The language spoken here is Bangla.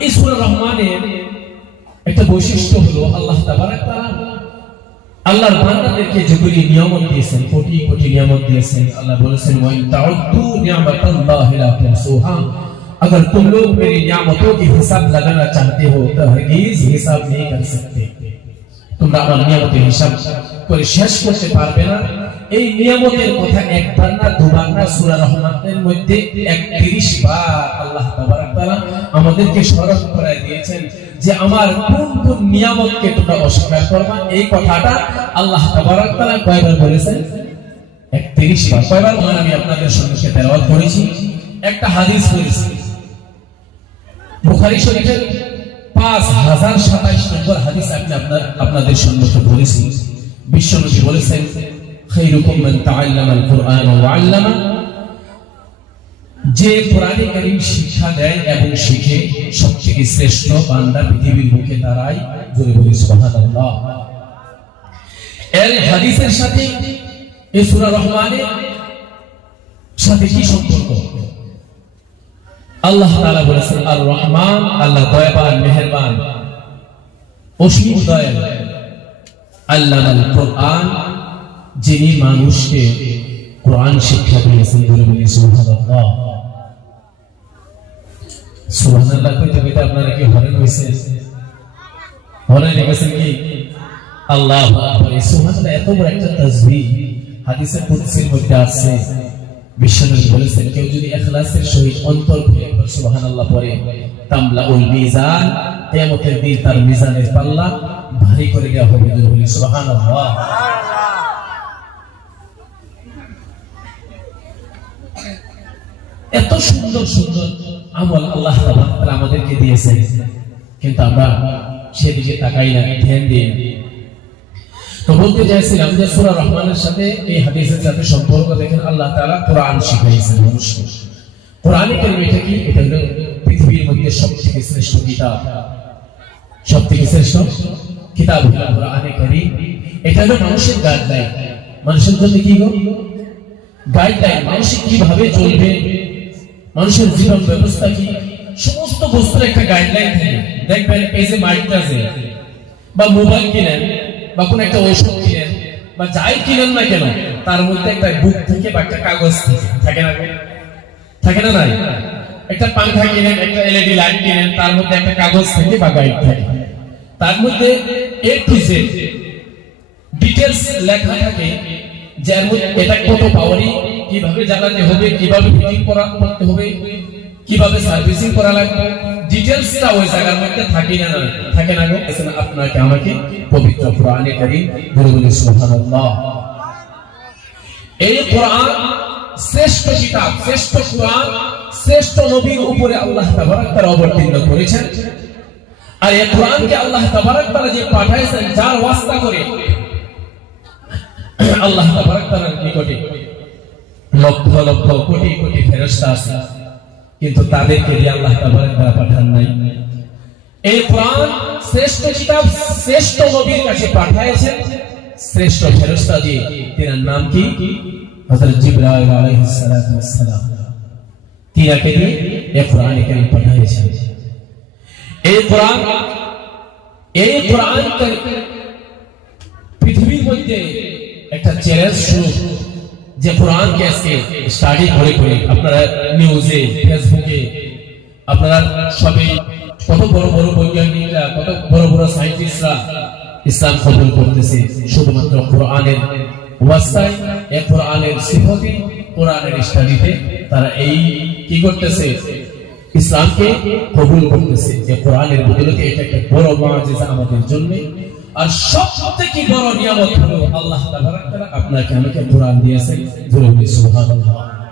এই সূরা রহমানের একটা বৈশিষ্ট্য হলো আল্লাহ তাবারাক তাআলা আল্লাহর বান্দাদেরকে যেগুলি নিয়ামত দিয়েছেন কোটি কোটি নিয়ামত দিয়েছেন আল্লাহ বলেছেন ওয়াইন তাউদ্দু নিয়ামাতাল্লাহি লা তুহসুহা अगर तुम लोग मेरी नियामतों की हिसाब लगाना चाहते हो तो हरगिज हिसाब नहीं कर सकते তোমরা আমার নিয়ামতের হিসাব করে শেষ করতে পারবে না এই নিয়ামতের কথা একবার না দুবার না সূরা রহমানের মধ্যে 31 বার আল্লাহ তাবারক আমাদেরকে স্মরণ করায় দিয়েছেন যে আমার কোন কোন নিয়ামতকে তোমরা অস্বীকার করবা, এই কথাটা আল্লাহ তাবারক তাআলা কয়বার বলেছেন? 31 বার। কয়বার? মানে আমি আপনাদের সম্মুখে তেলাওয়াত করেছি। একটা হাদিস পড়েছি বুখারী শরীফের পাঁচ হাজার সাতাইশ নম্বর হাদিস আমি আপনাদের সম্মুখে বলেছি। বিশ্বনবী বলেছেন খাইরুকুম মান তাআল্লামা আল কুরআন ওয়া আল্লামা যে কোরআনে কারীম শিক্ষা দেয় এবং শিখে সবথেকে শ্রেষ্ঠ বান্দা পৃথিবীর বুকে দাঁড়ায় জোরে বলি সুবহানাল্লাহ। এর হাদিসের সাথে এই সূরা রহমানের সাথে কি সম্পর্ক? আল্লাহ তাআলা বলেছেন আর রহমান আল্লাহ দয়াবান, মেহেরবান, অসীম দয়াল আল্লাহ কোরআন যিনি মানুষকে কোরআন শিক্ষা দিয়েছেন বলে বলি তার মিজানের পাল্লা ভারী করে দেওয়া হবে সুবহানাল্লাহ। এত সুন্দর সুন্দর আমল আল্লাহ আমাদেরকে দিয়েছেন কিন্তু আমরা সেদিকে তাকাই না, ধ্যান না। তো বলতে চাইছিলাম যে সূরা রহমানের সাথে এই হাদিসের সাথে সম্পর্ক দেখেন, আল্লাহ তাআলা কোরআন শিখাইছেন মানুষকে। কোরআনে কারীম এটা কি? এটা হলো পৃথিবীর মধ্যে সবথেকে শ্রেষ্ঠ কিতাব। সবথেকে শ্রেষ্ঠ কিতাব হলো কোরআনে কারীম। এটা হলো মানুষের গাইডলাইন মানুষের জন্য কি গো? গাইডলাইন মানুষ কীভাবে চলবে? মানুষের জীবন ব্যবস্থা কি? সমস্ত বস্তুর একটা গাইডলাইন থাকে। দেখবেন এই যে মাইকটা বা মোবাইল কিনেন, বা কোন একটা ঔষধ কিনেন, বা যাই কিনেন না কেন, তার মধ্যে একটা বুক থেকে বা একটা কাগজ থেকে। থাকে না থাকে না নাই একটা পাংখা কিনেন, একটা এলইডি লাইট কিনেন, তার মধ্যে একটা কাগজ থেকে বা গাইড থাকে। তার মধ্যে এ টু জেড ডিটেলস লেখা থাকে, যার মধ্যে এটা কত পাওয়ারি কীভাবে জ্বালাতে হবে, কীভাবে ফিটিং করা করতে হবে, কীভাবে সার্ভিসিং করা লাগবে ডিটেলসটা ওই জায়গার মধ্যে থাকে না থাকে না গো। আপনাকে, আমাকে পবিত্র কোরআনে কারীম বলে বলে, সুবহানাল্লাহ। এই কোরআন শ্রেষ্ঠ কিতাব, শ্রেষ্ঠ কোরআন, শ্রেষ্ঠ নবীর উপরে আল্লাহ তাবারক তাআলা অবতীর্ণ করেছেন। আর এই কোরআনকে আল্লাহ তাবারক তাআলা যে পাঠাইছেন, যার ওয়াস্তা করে আল্লাহ তাবারক তাআলার নিকটে লক্ষ লক্ষ কোটি কোটি ফেরেশতা আছে। কিন্তু তাদেরকে দিয়ে আল্লাহ তাআলা পাঠান নাই। এই কোরআন শ্রেষ্ঠ কিতাব, শ্রেষ্ঠ নবীর কাছে পাঠাইছেন শ্রেষ্ঠ ফেরেশতা দিয়ে তিনার নাম কি? হযরত জিবরাইল আলাইহিস সালাম। তিনাকে দিয়ে এই কোরআন কারীম পাঠাইছেন এই কোরআন এই কোরআন পৃথিবীর মধ্যে একটা চ্যালেঞ্জ শুরু যে কোরআনকে আজকে স্টাডি করে করে আপনারা নিউজে ফেসবুকে আপনারা সবাই কত বড় বড় বৈজ্ঞানিকরা, কত বড় বড় সায়েন্টিস্টরা ইসলাম কবুল করতেছে। শুধুমাত্র কোরআনের ওয়াস্তায় এ কোরআনের সিফতে, কোরআনের স্টাডিতে তারা এই কি করতেছে? ইসলামকে কবুল করতেছে। যে কোরআনের বদলতে এটা একটা বড় মুআজিজা আমাদের জন্য। আর সবথেকে বড় নিয়ামত হলো আল্লাহ আপনাকে আমাকে কোরআন দিয়েছেন। সুবহানাল্লাহ।